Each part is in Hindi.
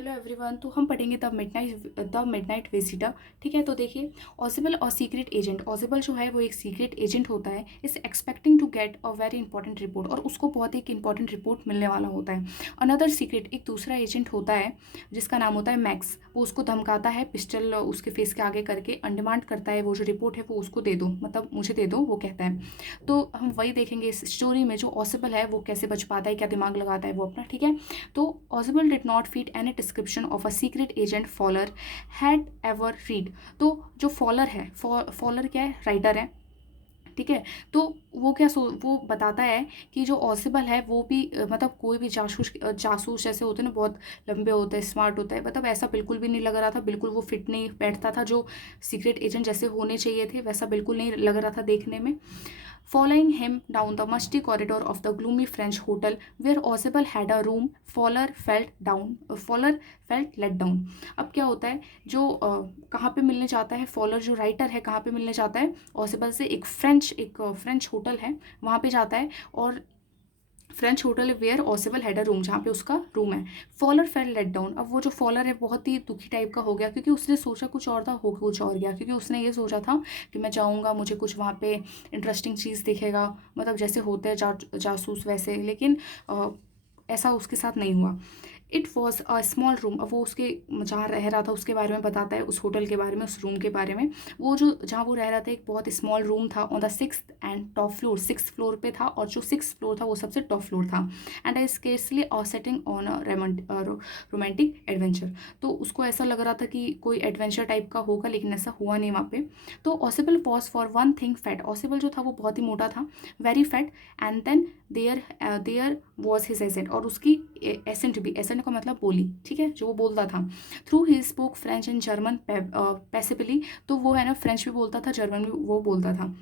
Hello everyone. तो हम पढ़ेंगे द मिडनाइट विजिटर। ठीक है, तो देखिए, ऑजिबल और सीक्रेट एजेंट। ऑजिबल जो है वो एक सीक्रेट एजेंट होता है, is expecting to get a very important report, और उसको बहुत एक इंपॉर्टेंट रिपोर्ट मिलने वाला होता है। अनदर सीक्रेट, एक दूसरा एजेंट होता है जिसका नाम होता है मैक्स। वो उसको धमकाता है, पिस्टल उसके फेस के आगे करके डिमांड करता है वो जो रिपोर्ट है वो उसको दे दो, मतलब मुझे दे दो, वो कहता है। तो हम वही देखेंगे इस स्टोरी में, जो ऑजिबल है वो कैसे बच पाता है, क्या दिमाग लगाता है वो अपना। ठीक है, तो Oswald did not fit any description of a secret agent Fowler had ever read। तो जो फॉलर है, फॉलर क्या है, राइटर है। ठीक है, तो वो बताता है कि जो ऑसिबल है वो भी मतलब कोई भी जासूस जैसे होते हैं ना, बहुत लंबे होते हैं, स्मार्ट होता है, मतलब ऐसा बिल्कुल भी नहीं लग रहा था, बिल्कुल वो फिट नहीं बैठता था। जो सीक्रेट एजेंट जैसे होने चाहिए थे वैसा बिल्कुल नहीं लग रहा था देखने में। Following him down the musty corridor of the gloomy French hotel where Osable had a room, Fowler felt let down। अब क्या होता है, जो कहाँ पे मिलने जाता है, फॉलर जो राइटर है कहाँ पे मिलने जाता है ऑसिबल से, एक फ्रेंच होटल है वहाँ पे जाता है। और French hotel where Ossible had a room, जहाँ पे उसका रूम है। Fowler felt let down. अब वो जो फॉलर है बहुत ही दुखी टाइप का हो गया, क्योंकि उसने सोचा कुछ और था, हो कुछ और गया। क्योंकि उसने ये सोचा था कि मैं जाऊँगा, मुझे कुछ वहाँ पे इंटरेस्टिंग चीज़ दिखेगा, मतलब जैसे होते हैं जासूस वैसे, लेकिन ऐसा उसके साथ नहीं हुआ। It was a small room. अब वो उसके जहाँ रह रहा था उसके बारे में बताता है, उस होटल के बारे में, उस रूम के बारे में। वो जो जहाँ वो रह रहा था एक बहुत स्मॉल रूम था, on the 6th and top floor, 6th floor पे था, और जो 6th फ्लोर था वो सबसे टॉप फ्लोर था। एंड आई स्केर्सली और setting on a romantic adventure. तो उसको ऐसा लग रहा था कि कोई एडवेंचर टाइप का होगा, लेकिन ऐसा हुआ नहीं वहाँ पे। तो Ossible pause for one thing fat. Ossible जो था वो बहुत ही मोटा था, very fat. And then there was his accent, और उसकी एसेंट भी, एसेंट का मतलब बोली, ठीक है, जो वो बोलता था। Though he spoke French and German passably. तो वो है ना, फ्रेंच भी बोलता था, जर्मन भी वो बोलता था।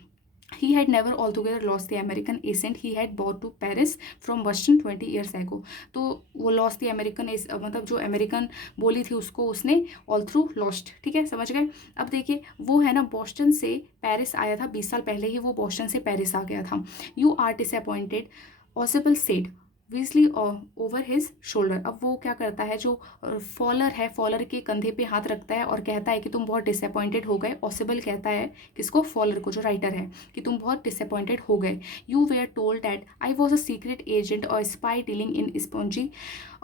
He had never altogether lost the American accent he had brought to Paris from Boston 20 years ago। तो वो लॉस्ट द अमेरिकन, मतलब जो अमेरिकन बोली थी उसको उसने ऑल थ्रू लॉस्ट। ठीक है, समझ गए। अब देखिए, वो है ना बॉस्टन से पेरिस आया था, 20 साल पहले ही वो बॉस्टन से पेरिस आ गया था। You are disappointed, Ossible said wheezily over his shoulder. अब वो क्या करता है, जो फॉलर है, फॉलर के कंधे पे हाथ रखता है और कहता है कि तुम बहुत डिसअपॉइंटेड हो गए। ऑसिबल कहता है किसको, फॉलर को, जो राइटर है, कि तुम बहुत डिसअपॉइंटेड हो गए। You were told that I was a secret agent और spy dealing in spongy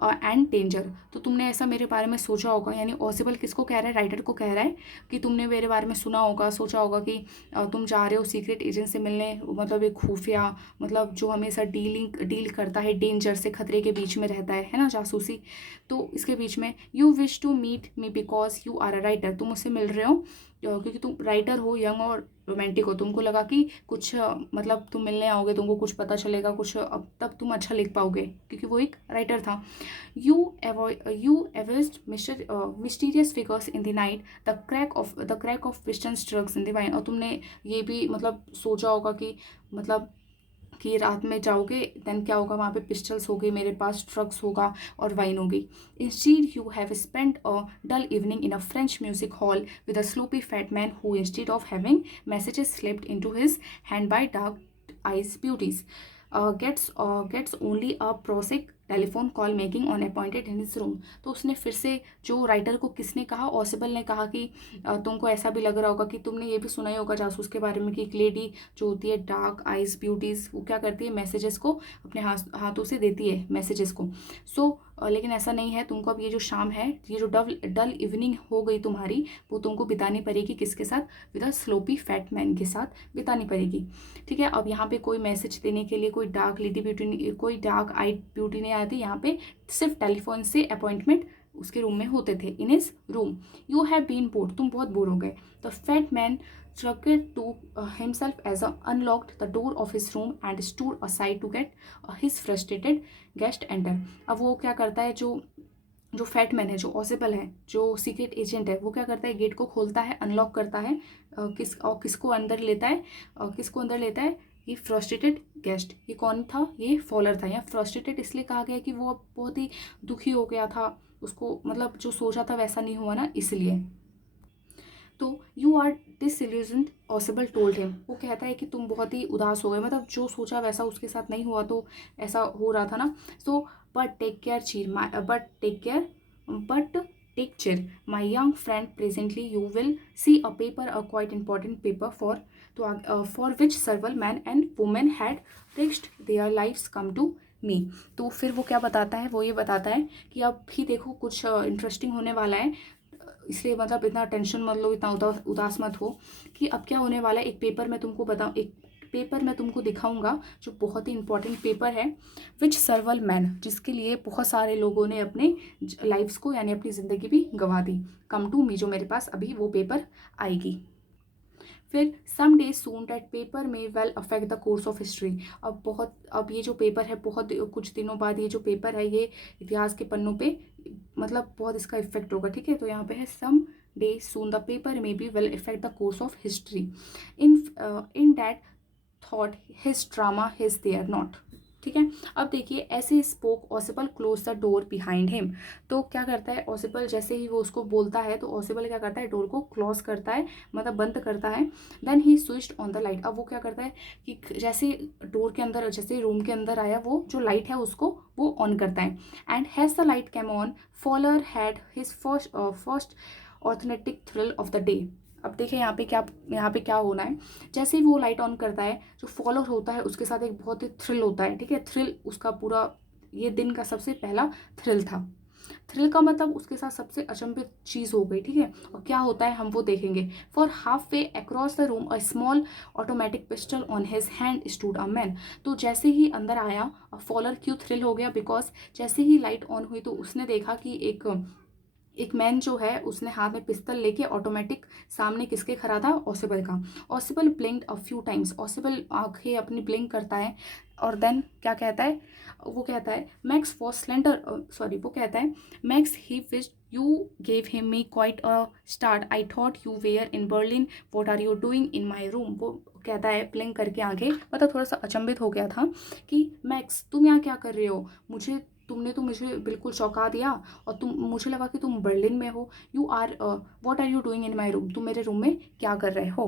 and danger. तो तुमने ऐसा मेरे बारे में सोचा होगा, यानी ऑसिबल किसको कह रहा है, राइटर को कह रहा है कि तुमने मेरे बारे में सुना होगा, सोचा होगा कि तुम जा रहे हो सीक्रेट एजेंट से मिलने, मतलब एक खुफिया, मतलब जो हमेशा डील करता है डेंजर से, खतरे के बीच में रहता है ना, जासूसी। तो इसके बीच में, you wish to meet me because you are a writer. तुम मुझसे मिल रहे हो क्योंकि तुम राइटर हो, यंग और रोमांटिक हो। तुमको लगा कि कुछ मतलब तुम मिलने आओगे, तुमको कुछ पता चलेगा, कुछ अब तब तुम अच्छा लिख पाओगे, क्योंकि वो एक राइटर था। You evinced mysterious figures in the night, the crack of piston strokes in the wine। और तुमने ये भी मतलब सोचा होगा कि मतलब कि रात में जाओगे, देन क्या होगा, वहाँ पे पिस्टल्स होगी, मेरे पास ट्रक्स होगा और वाइन होगी। Instead you have spend a dull evening in a French music hall with a sloppy fat man who instead of having messages slipped into his hand by dark eyes beauties gets only a prosaic telephone call making on appointed in his room. तो उसने फिर से, जो राइटर को किसने कहा, ऑसिबल ने कहा कि तुमको ऐसा भी लग रहा होगा कि तुमने ये भी सुना ही होगा जासूस के बारे में कि एक लेडी जो होती है डार्क आइज ब्यूटीज, वो क्या करती है, मैसेजेस को अपने हाथों से देती है, मैसेजेस को। सो लेकिन ऐसा नहीं है, तुमको अब ये जो शाम है, ये जो डल इवनिंग हो गई तुम्हारी, वो तुमको बितानी पड़ेगी किसके साथ, with a sloppy fat man के साथ बितानी पड़ेगी। ठीक है, अब यहाँ पे कोई मैसेज देने के लिए कोई डार्क लेडी ब्यूटी, कोई डार्क आइड ब्यूटी नहीं आती यहाँ पे, सिर्फ टेलीफोन से अपॉइंटमेंट उसके रूम में होते थे, in his room. You have been bored, तुम बहुत बोर हो गए। The fat man struggled to himself as a unlocked the door of his room and stood aside to get his frustrated guest enter। अब वो क्या करता है, जो जो फैट मैन है, जो ऑसिबल है, जो सीक्रेट एजेंट है, वो क्या करता है, गेट को खोलता है, अनलॉक करता है, किसको अंदर लेता है, किसको अंदर लेता है, ये फ्रस्ट्रेटेड गेस्ट। ये कौन था, ये फॉलर था। यहाँ फ्रस्ट्रेटेड इसलिए कहा गया कि वो अब बहुत ही दुखी हो गया था, उसको मतलब जो सोचा था वैसा नहीं हुआ ना, इसलिए। तो you are disillusioned, Ossible told him. वो कहता है कि तुम बहुत ही उदास हो गए, मतलब जो सोचा वैसा उसके साथ नहीं हुआ, तो ऐसा हो रहा था ना। So but take care but take cheer, my young friend. Presently you will see a paper, a quite important paper for which several men and women had risked their lives come to me. तो फिर वो क्या बताता है, वो ये बताता है कि अब भी देखो कुछ इंटरेस्टिंग होने वाला है, इसलिए मतलब इतना टेंशन मत लो, इतना उदास मत हो कि अब क्या होने वाला है। एक पेपर मैं तुमको बताऊँ, एक पेपर मैं तुमको दिखाऊंगा जो बहुत ही इंपॉर्टेंट पेपर है, विच सर्वल मैन, जिसके लिए बहुत सारे लोगों ने अपने लाइफ्स को यानी अपनी ज़िंदगी भी गंवा दी, कम टू मी, जो मेरे पास अभी वो पेपर आएगी। फिर some day soon that paper may well affect the course of history. अब ये जो पेपर है, बहुत कुछ दिनों बाद ये जो पेपर है ये इतिहास के पन्नों पे मतलब बहुत इसका इफेक्ट होगा, ठीक है। तो यहाँ पे है some day soon the paper may be well effect the course of history in that thought his drama his there not, ठीक है। अब देखिए, ऐसे spoke possible close the door behind him. तो क्या करता है ऑसिबल, जैसे ही वो उसको बोलता है तो ऑसिबल क्या करता है, डोर को क्लोज करता है, मतलब बंद करता है। Then he switched on the light. अब वो क्या करता है कि जैसे डोर के अंदर, जैसे रूम के अंदर आया, वो जो लाइट है उसको वो ऑन करता है। And has the light came on, Fowler had his first authentic thrill of the day. अब देखिए यहाँ पे क्या होना है, जैसे ही वो लाइट ऑन करता है, जो फॉलोअर होता है उसके साथ एक बहुत ही थ्रिल होता है, ठीक है। थ्रिल उसका पूरा ये दिन का सबसे पहला थ्रिल था। थ्रिल का मतलब उसके साथ सबसे अचंभित चीज़ हो गई, ठीक है। और क्या होता है हम वो देखेंगे। For half way across the room a small automatic pistol on his hand stood a man. तो जैसे ही अंदर आया, फॉलोअर क्यों थ्रिल हो गया, बिकॉज जैसे ही लाइट ऑन हुई तो उसने देखा कि एक मैन जो है उसने हाथ में पिस्तल लेके ऑटोमेटिक, सामने किसके खड़ा था, ऑसिबल का। ऑसिबल ब्लिंक्ड अ फ्यू टाइम्स, ऑसिबल आंखें अपनी ब्लिंक करता है और देन क्या कहता है, वो कहता है मैक्स वॉज स्लेंडर, सॉरी वो कहता है Max he wish you gave him me quite a start, I thought you were in Berlin, what are you doing in my room. वो कहता है ब्लिंक करके आंखें, मतलब थोड़ा सा अचंभित हो गया था कि मैक्स तुम यहाँ क्या कर रहे हो, तुमने तो मुझे बिल्कुल चौंका दिया, और मुझे लगा कि तुम बर्लिन में हो। What are you doing in my room, तुम मेरे रूम में क्या कर रहे हो।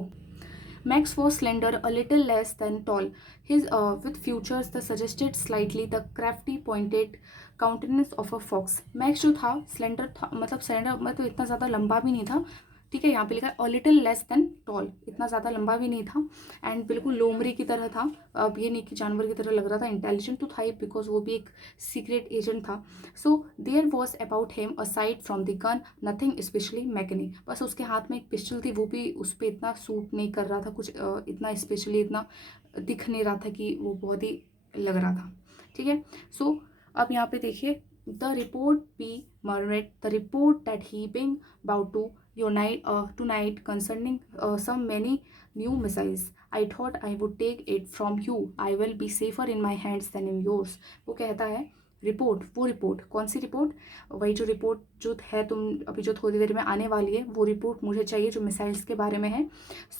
Max was slender, a little less than tall, his with features the suggested slightly the crafty pointed countenance of a fox. Max जो था स्लेंडर था, मतलब स्लेंडर मतलब इतना ज़्यादा लंबा भी नहीं था, ठीक है। यहाँ पे लिखा है a little less than tall, इतना ज़्यादा लंबा भी नहीं था, एंड बिल्कुल लोमड़ी की तरह था। अब ये नहीं कि जानवर की तरह लग रहा था, इंटेलिजेंट तो था ही, बिकॉज वो भी एक सीक्रेट एजेंट था। So there was about him aside from the gun nothing specially mechanic. बस उसके हाथ में एक पिस्टल थी, वो भी उस पर इतना सूट नहीं कर रहा था, कुछ इतना स्पेशली इतना दिख नहीं रहा था कि वो बहुत ही लग रहा था, ठीक है। सो अब यहाँ पे देखिए, the report be mermaid, the report that he being about to tonight concerning some many new missiles. I thought I would take it from you. I will be safer in my hands than in yours. वो कहता है रिपोर्ट, वो रिपोर्ट कौन सी रिपोर्ट, वही जो रिपोर्ट जो है तुम अभी जो थोड़ी देर में आने वाली है, वो रिपोर्ट मुझे चाहिए जो मिसाइल्स के बारे में है,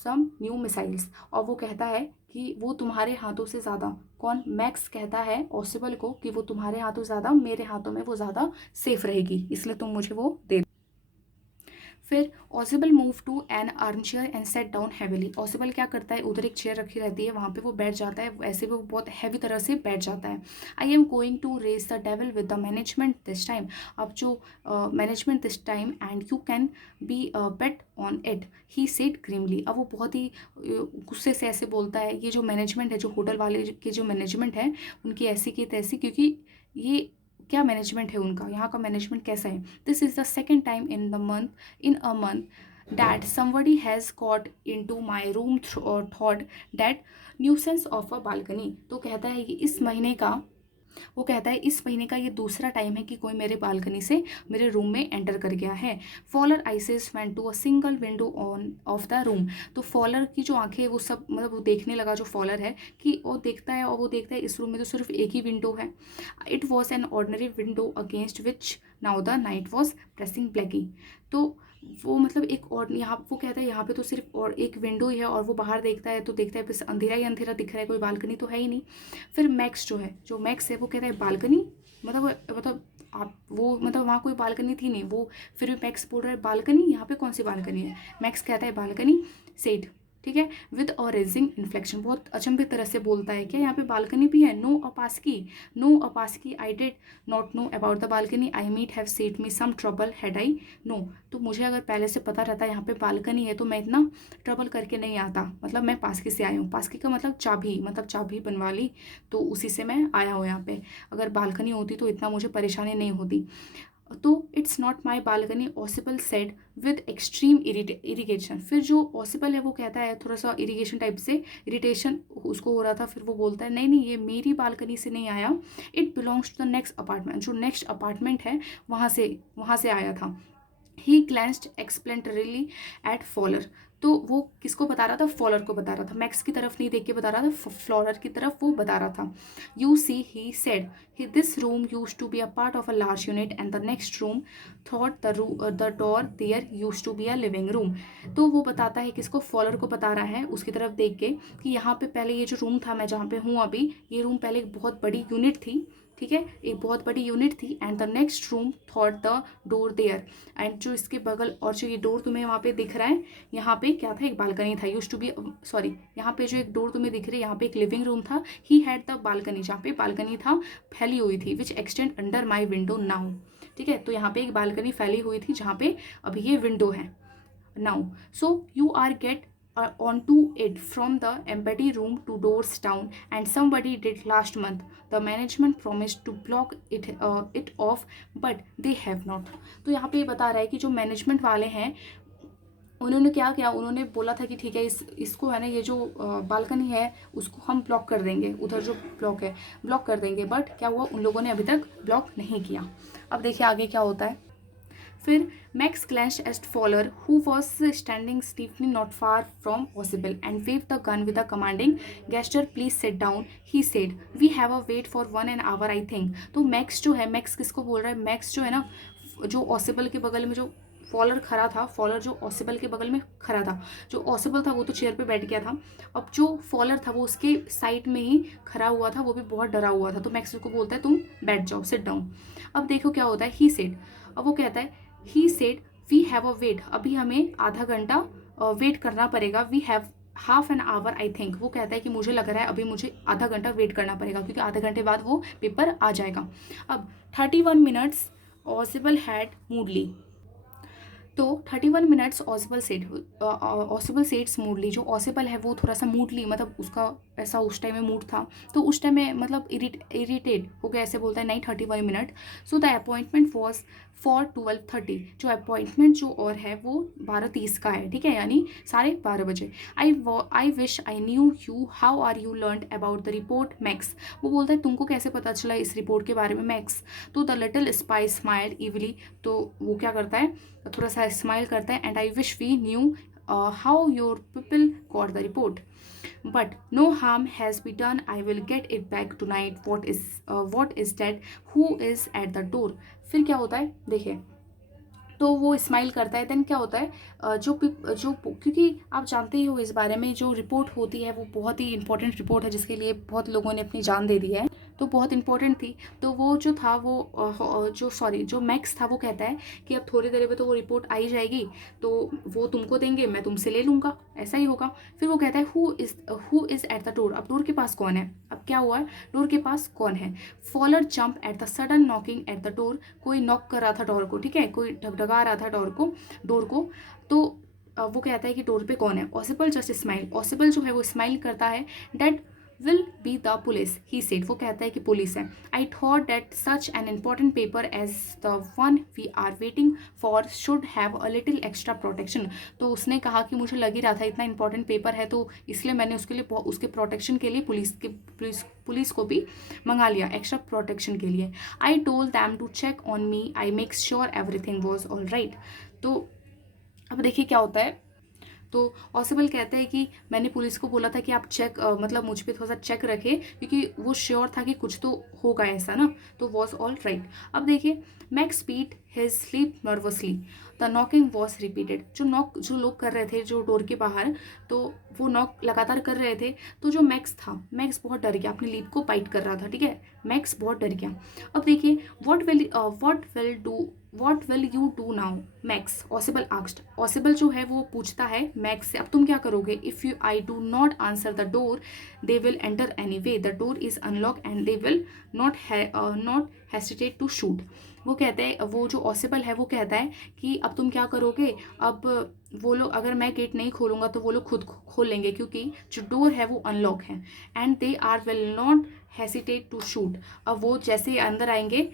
सम न्यू मिसाइल्स। और वो कहता है कि वो तुम्हारे हाथों से ज़्यादा, कौन, मैक्स कहता है ऑसिबल को कि वो तुम्हारे हाथों ज़्यादा, मेरे हाथों में वो ज़्यादा सेफ रहेगी, इसलिए तुम मुझे वो दे। फिर Ossible move to an arm chair and set down heavily. Ossible क्या करता है, उधर एक चेयर रखी रहती है, वहाँ पे वो बैठ जाता है, ऐसे वो बहुत हैवी तरह से बैठ जाता है। I am going to raise the devil with the management this time. अब जो management this time and you can be bet on it, he said grimly. अब वो बहुत ही गुस्से से ऐसे बोलता है, ये जो मैनेजमेंट है, जो होटल वाले के जो मैनेजमेंट है उनकी ऐसी की तैसी, क्योंककि ये क्या मैनेजमेंट है उनका, यहाँ का मैनेजमेंट कैसा है। This is the second time in a month that somebody has got into my room or thought that nuisance of a balcony। तो कहता है कि इस महीने का, वो कहता है इस महीने का ये दूसरा टाइम है कि कोई मेरे बालकनी से मेरे रूम में एंटर कर गया है। Fowler eyes went to a single window on off the room. तो फॉलर की जो आंखें वो सब मतलब वो देखने लगा, जो फॉलर है कि वो देखता है और वो देखता है इस रूम में तो सिर्फ एक ही विंडो है। It was an ordinary window against which now the night was pressing Blackie. तो वो मतलब एक और यहाँ वो कहता है यहाँ पे तो सिर्फ और एक विंडो ही है, और वो बाहर देखता है तो देखता है बस अंधेरा ही अंधेरा दिख रहा है, कोई बालकनी तो है ही नहीं। फिर मैक्स जो मैक्स है वो कहता है बालकनी, मतलब आप वो मतलब वहाँ कोई बालकनी थी नहीं, वो फिर भी मैक्स बोल रहा है बालकनी, यहाँ पे कौन सी बालकनी है। मैक्स कहता है बालकनी सेट ठीक है, विद अ रेजिंग इन्फ्लेक्शन, बहुत अचंभित तरह से बोलता है क्या यहाँ पे बालकनी भी है, नो अपास्की, नो अपास्की, I did not know about the balcony, I meet have set me some trouble had I know. तो मुझे अगर पहले से पता रहता यहाँ पे बालकनी है तो मैं इतना ट्रबल करके नहीं आता, मतलब मैं पास्की से आई हूँ, पास्की का मतलब चाबी, मतलब चाबी बनवा ली तो उसी से मैं आया हूँ यहाँ पे, अगर बालकनी होती तो इतना मुझे परेशानी नहीं होती। तो it's not my balcony, ऑसिबल said with extreme irrigation, फिर जो ऑसिबल है वो कहता है थोड़ा सा इरिगेशन टाइप से, इरिटेशन उसको हो रहा था, फिर वो बोलता है नहीं नहीं ये मेरी बालकनी से नहीं आया, it belongs to the next apartment, जो नेक्स्ट अपार्टमेंट है वहाँ से आया था। He glanced explanatorily at Fowler, तो वो किसको बता रहा था, फॉलर को बता रहा था, मैक्स की तरफ नहीं देख के बता रहा था, फ्लोरर की तरफ वो बता रहा था। You see he said this room use to be a part of a large unit and the next room thought the door there use to be a living room. तो वो बताता है किसको, फॉलर को बता रहा है उसकी तरफ देख के कि यहाँ पे पहले ये जो रूम था मैं जहाँ पे हूँ अभी, ये रूम पहले एक बहुत बड़ी यूनिट थी, ठीक है, एक बहुत बड़ी यूनिट थी, and the next room thought the door there, and जो इसके बगल और जो ये डोर तुम्हें वहाँ पे दिख रहा है, यहाँ पे क्या था, एक बालकनी था, यूज टू बी, सॉरी, यहाँ पे जो एक डोर तुम्हें दिख रही है यहाँ पे एक लिविंग रूम था, ही हैड द बालकनी, जहाँ पे बालकनी था फैली हुई थी, which extend under my window now, ठीक है, तो यहाँ पे एक बालकनी फैली हुई थी जहाँ पे अभी ये विंडो है now. So you are get onto it from the empty room to doors down, and somebody did last month, the management promised to block it off but they have not। तो यहाँ पे बता रहा है कि जो मैनेजमेंट वाले हैं उन्होंने क्या किया, उन्होंने बोला था कि ठीक है इसको है ना, ये जो बालकनी है उसको हम ब्लॉक कर देंगे, उधर जो ब्लॉक है ब्लॉक कर देंगे, बट क्या हुआ, उन लोगों ने अभी तक ब्लॉक नहीं किया। अब देखिए आगे क्या होता है। फिर Max glanced at Fowler who was standing stiffly not far from possible and wave the gun with a commanding gesture, please set down, he said we have a wait for 1 hour I think. तो मैक्स जो है, मैक्स किसको बोल रहा है, मैक्स जो है ना, जो ऑसिबल के बगल में जो फॉलर खड़ा था, फॉलर जो ऑसिबल के बगल में खड़ा था, जो ऑसिबल था वो तो चेयर पे बैठ गया था, अब जो फॉलर था वो उसके साइड में ही खड़ा हुआ था, वो भी बहुत डरा हुआ था, तो मैक्स को बोलता है तुम बैठ जाओ, सिट डाउन। अब देखो क्या होता है, ही सेड, अब वो कहता है he said we have a wait, अभी हमें आधा घंटा वेट करना पड़ेगा, we have half an hour I think, वो कहता है कि मुझे लग रहा है अभी मुझे आधा घंटा वेट करना पड़ेगा क्योंकि आधे घंटे बाद वो पेपर आ जाएगा। अब 31 मिनट्स ऑसिबल हैड मूडली, तो 31 मिनट्स ऑसिबल सेट्स मूडली, जो ऑसिबल है वो थोड़ा सा मूडली, मतलब उसका ऐसा उस टाइम में मूड था, तो उस टाइम में मतलब इरिटेट हो गया, ऐसे बोलता है नहीं 31 minute. So the appointment was for 12:30, जो अपॉइंटमेंट जो और है वो 12:30 का है, ठीक है, यानी 12:30 बजे। I wish I knew you how are you learn about the report Max, वो बोलता है तुमको कैसे पता चला इस रिपोर्ट के बारे में मैक्स। तो द लिटिल स्पाई स्माइल्ड इवली, तो वो क्या करता है, थोड़ा सा स्माइल करता है, and I wish we knew how your people got the report but no harm has been done, I will get it back tonight, what is that, who is at the door। फिर क्या होता है देखिए, तो वो स्माइल करता है, देन क्या होता है क्योंकि आप जानते ही हो इस बारे में, जो रिपोर्ट होती है वो बहुत ही इंपॉर्टेंट रिपोर्ट है जिसके लिए बहुत लोगों ने अपनी जान दे दी है, तो बहुत इंपॉर्टेंट थी। तो वो जो था वो जो मैक्स था वो कहता है कि अब थोड़ी देर में तो वो रिपोर्ट आई जाएगी, तो वो तुमको देंगे, मैं तुमसे ले लूँगा, ऐसा ही होगा। फिर वो कहता है who is eight the door, अब डोर के पास कौन है, अब क्या हुआ, डोर के पास कौन है। Fowler jump at the sudden knocking at the door, कोई नॉक कर रहा था डोर को, ठीक है, कोई ढकढका रहा था डोर को। तो वो कहता है कि डोर पे कौन है, ऑसिबल जस्ट स्माइल, ऑसिबल जो है वो स्माइल करता है, that will be the police, he said, वो कहता है कि पुलिस है। I thought that such an important paper as the one we are waiting for should have a little extra protection, तो उसने कहा कि मुझे लग ही रहा था इतना इंपॉर्टेंट पेपर है, तो इसलिए मैंने उसके लिए उसके प्रोटेक्शन के लिए पुलिस को भी मंगा लिया, एक्स्ट्रा प्रोटेक्शन के लिए। I told them to check on me, I make sure everything was all right. तो अब देखिए क्या होता है, तो ऑसिबल कहते हैं कि मैंने पुलिस को बोला था कि आप मतलब मुझ पर थोड़ा सा चेक रखें, क्योंकि वो श्योर था कि कुछ तो होगा ऐसा ना, तो वॉज ऑल राइट। अब देखिए Max beat his sleep nervously. The knocking was repeated. जो लोग कर रहे थे जो डोर के बाहर, तो वो नॉक लगातार कर रहे थे। तो जो मैक्स था, मैक्स बहुत डर गया, अपनी लीप को बाइट कर रहा था, ठीक है, मैक्स बहुत डर गया। अब देखिए what will you do now max, ऑसिबल asked. ऑसिबल जो है वो पूछता है मैक्स से, अब तुम क्या करोगे? If you I do not answer the door they will enter anyway, the door is unlock and they will not hesitate to shoot. वो कहते हैं, वो जो ऑसिबल है वो कहता है कि अब तुम क्या करोगे? अब वो लोग, अगर मैं गेट नहीं खोलूँगा तो वो लोग खुद खोल लेंगे, क्योंकि जो डोर है वो अनलॉक है। And they are will not hesitate to shoot. अब वो जैसे ही अंदर आएंगे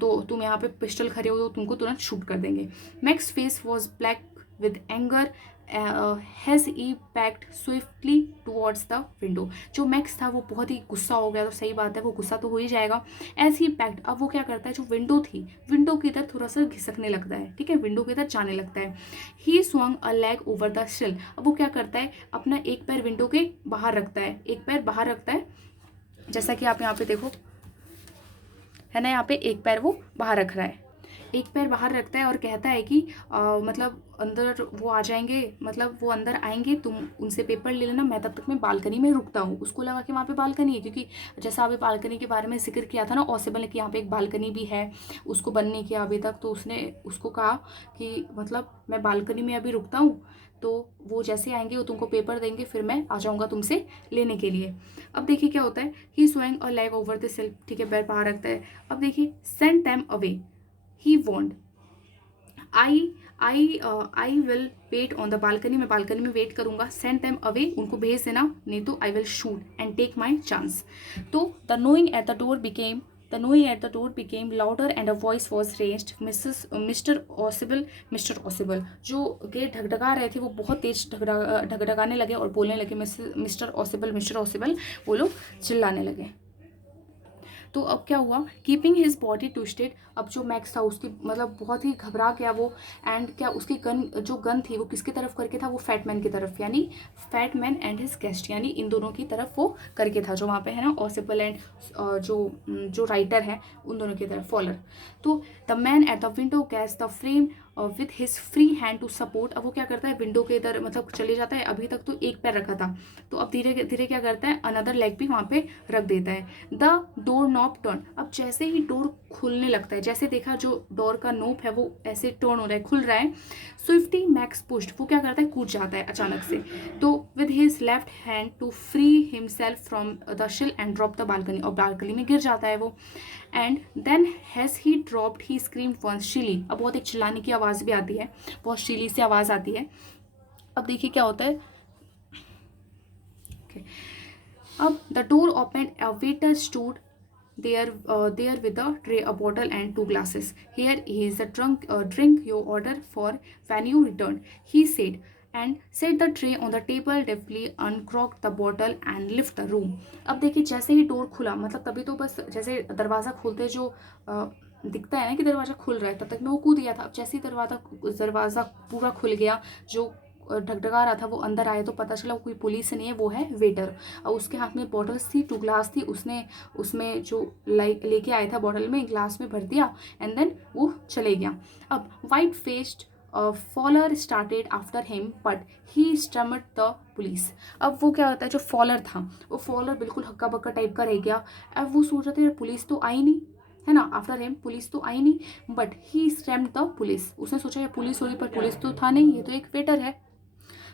तो तुम यहाँ पे पिस्टल खड़े हो तो तुमको तुरंत शूट कर देंगे। Max face was black with anger has he backed swiftly towards the window. जो मैक्स था वो बहुत ही गुस्सा हो गया, तो सही बात है, वो गुस्सा तो हो ही जाएगा। एज ही बैक्ड, अब वो क्या करता है, जो विंडो थी, विंडो की तरफ थोड़ा सा घिसकने लगता है, ठीक है, विंडो की तरफ जाने लगता है। ही swung a leg over the सिल। अब वो क्या करता है, अपना एक पैर विंडो के बाहर रखता है, एक पैर बाहर रखता है, जैसा कि आप यहाँ पे देखो है ना, यहाँ पे एक पैर वो बाहर रख रहा है, एक पैर बाहर रखता है और कहता है कि मतलब अंदर वो आ जाएंगे, मतलब वो अंदर आएंगे, तुम उनसे पेपर ले लेना, मैं तब तक मैं बालकनी में रुकता हूँ। उसको लगा कि वहाँ पे बालकनी है, क्योंकि जैसा अभी बालकनी के बारे में जिक्र किया था ना ऑसिबल ने कि यहाँ पे एक बालकनी भी है, उसको बन नहीं किया अभी तक, तो उसने उसको कहा कि मतलब मैं बालकनी में अभी रुकता हूँ, तो वो जैसे आएंगे वो तुमको पेपर देंगे, फिर मैं आ जाऊँगा तुमसे लेने के लिए। अब देखिए क्या होता है, he swing a leg over the sill, ठीक है, पैर बाहर रखता है। अब देखिए send them away, he want I will wait on the balcony, मैं बालकनी में वेट करूंगा। सेंड देम अवे, उनको भेज देना, नहीं तो I will shoot and take my chance. तो the knocking at the door became louder and a voice was raised, mister possible. जो गेट ढकढका रहे थे वो बहुत तेज ढकढकाने लगे और बोलने लगे मिस्टर ऑसिबल, वो लोग चिल्लाने लगे। तो अब क्या हुआ, कीपिंग हिज बॉडी ट्विस्टेड, अब जो मैक्स था उसकी मतलब बहुत ही घबरा गया वो, एंड क्या उसकी गन थी वो किसकी तरफ करके था, वो फैटमैन की तरफ, यानी फैटमैन एंड हिज गेस्ट, यानी इन दोनों की तरफ वो करके था, जो वहाँ पे है ना ऑसिबल एंड जो राइटर है उन दोनों की तरफ, फॉलर। तो the man at the window गैस the frame with his free hand to support, अब वो क्या करता है, विंडो के इधर मतलब चले जाता है, अभी तक तो एक पैर रखा था, तो अब धीरे धीरे क्या करता है, अनदर लेग भी वहाँ पे रख देता है। द डोर नॉब टर्न, अब जैसे ही डोर खुलने लगता है, जैसे देखा जो डोर का नोब है वो ऐसे टर्न हो रहा है, खुल रहा है, स्विफ्टी मैक्स पुश्ड, वो क्या करता है, कूद जाता है अचानक से, तो with his left hand to free himself from the sill and drop the balcony, और बालकनी में गिर जाता है वो। And then has he dropped he scream once shrilly, अब बहुत एक चिल्लाने की आवाज़ भी आती है, बहुत शिली से आवाज़ आती है। अब देखिए क्या होता है, अब the door open, a waiter stood there with a tray, a bottle and two glasses. Here is a drink you order for when you return, he said, and set the tray on the table, deftly uncorked the bottle and left the room. अब देखिए जैसे ही डोर खुला, मतलब तभी तो बस जैसे दरवाज़ा खोलते जो दिखता है ना कि दरवाज़ा खुल रहा है, तब तक में वो कूद गया था। अब जैसे ही दरवाज़ा पूरा खुल गया, जो ढकढका रहा था वो अंदर आया, तो पता चला वो कोई पुलिस नहीं है, वो है वेटर, और उसके हाथ में बॉटल्स थी, 2 ग्लास थी, उसने उसमें जो लेके आया था बॉटल में ग्लास में भर दिया, एंड देन वो चले गया। अब white faced Fowler started after him but he stammered the police. अब वो क्या होता है, जो फॉलर था वो फॉलर बिल्कुल हक्का बक्का टाइप का रह गया। अब वो सोच रहे थे पुलिस तो आई नहीं है ना, आफ्टर हिम पुलिस तो आई नहीं, but he stamped the police, उसने सोचा ये पुलिस होगी, पर पुलिस तो था नहीं, ये तो एक वेटर है।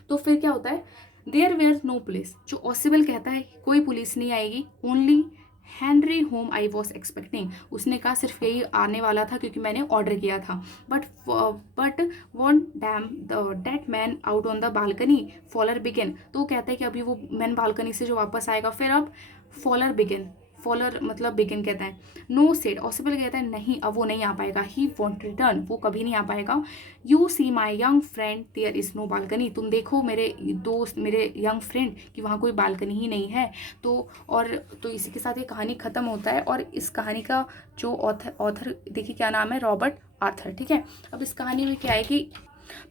तो फिर क्या होता है, देयर वेयर नो पुलिस, जो ऑसिबल कहता है कोई पुलिस नहीं आएगी, only Henry home I was expecting, उसने कहा सिर्फ यही आने वाला था क्योंकि मैंने ऑर्डर किया था, but want damn that man out on the balcony fowler begin, तो कहता है कि अभी वो मैन बालकनी से जो वापस आएगा, फिर अब फॉलर बिगिन, फॉलर मतलब बिगिन कहता है, नो सेड, ऑसिबल कहता है नहीं अब वो नहीं आ पाएगा, ही वॉन्ट रिटर्न, वो कभी नहीं आ पाएगा, you see my young friend there is no balcony, तुम देखो मेरे दोस्त, मेरे यंग फ्रेंड कि वहाँ कोई बालकनी ही नहीं है। तो इसी के साथ ये कहानी ख़त्म होता है, और इस कहानी का जो ऑथर देखिए क्या नाम है, रॉबर्ट आर्थर, ठीक है। अब इस कहानी में क्या है कि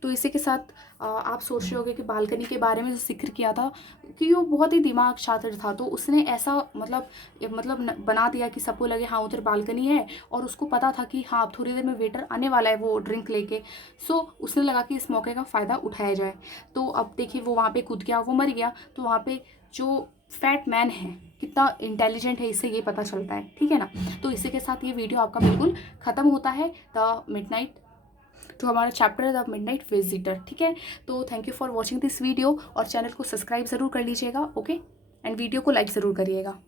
तो इसी के साथ आप सोच रहे होगे कि बालकनी के बारे में जो जिक्र किया था कि वो बहुत ही दिमाग शातिर था, तो उसने ऐसा बना दिया कि सबको लगे हाँ उधर बालकनी है, और उसको पता था कि हाँ थोड़ी देर में वेटर आने वाला है वो ड्रिंक लेके। सो उसने लगा कि इस मौके का फ़ायदा उठाया जाए। तो अब देखिए वो वहाँ पे कूद गया, वो मर गया। तो वहाँ पे जो फैट मैन है कितना इंटेलिजेंट है इससे ये पता चलता है, ठीक है ना। तो इसी के साथ ये वीडियो आपका बिल्कुल ख़त्म होता है, द मिडनाइट जो हमारा चैप्टर है द मिडनाइट विजिटर, ठीक है। तो thank you for watching this video, और चैनल को सब्सक्राइब ज़रूर कर लीजिएगा, ओके, एंड वीडियो को लाइक ज़रूर करिएगा।